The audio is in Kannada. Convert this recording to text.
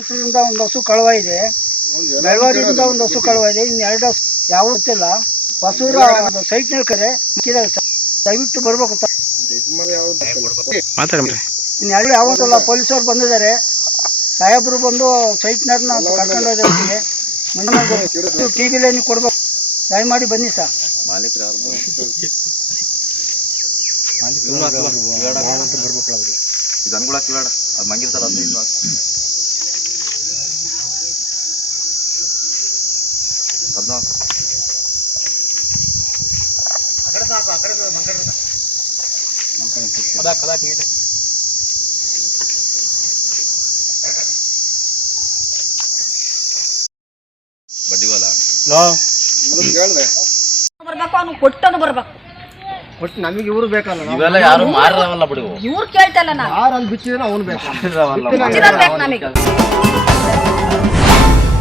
ವರ್ಷದಿಂದ ಒಂದು ಹಸು ಕಳುವ ಇದೆ, ಬೆಳವಾಡಿಯಿಂದ ಒಂದು ಹಸು ಕಳುವ ಇದೆ. ಇನ್ನು 2 ಹಸು ಯಾವ ಗೊತ್ತಿಲ್ಲ. ಹೊಸೂರ ಸೈಟ್ನಲ್ಲಿ ಕರೆ ದಯವಿಟ್ಟು ಬರ್ಬೇಕು ಸರ್. ಇನ್ನು 2 ಯಾವತ್ತಲ್ಲ ಪೊಲೀಸರು ಬಂದಿದ್ದಾರೆ, ಸಾಹೇಬರು ಬಂದು ಸೈಟ್ನವ್ರನ್ನ ಕರ್ಕೊಂಡು ಹೋದ್ರೆ ಟಿ ವಿ ಲೈನಿಗೆ ಕೊಡ್ಬೇಕು. ದಯಮಾಡಿ ಬನ್ನಿ ಸರ್. ಇದು ಅನ್ಕೊಳಕ್ಕೆ ಬೇಡ, ಅದು ಮಂಗಿರ್ತಾರ ಅದು ಇದು ಬಡ್ಡಿವಲ್ಲ ಬರ್ಬೇಕು, ಅವ್ನು ಕೊಟ್ಟನು ಬರ್ಬೇಕು. ಒಟ್ಟು ನಮಗೆ ಇವರು ಬೇಕಲ್ಲ, ಇವೆಲ್ಲ ಯಾರು ಮಾರವಲ್ಲ ಬಿಡು. ಇವ್ರು ಕೇಳ್ತಲ್ಲ, ನಾವು ಯಾರು ಅಲ್ಲಿ ಬಿಚ್ಚಿದ್ರೆ ಅವ್ನು ಬೇಕು ಬೇಕು ನಮಗೆ.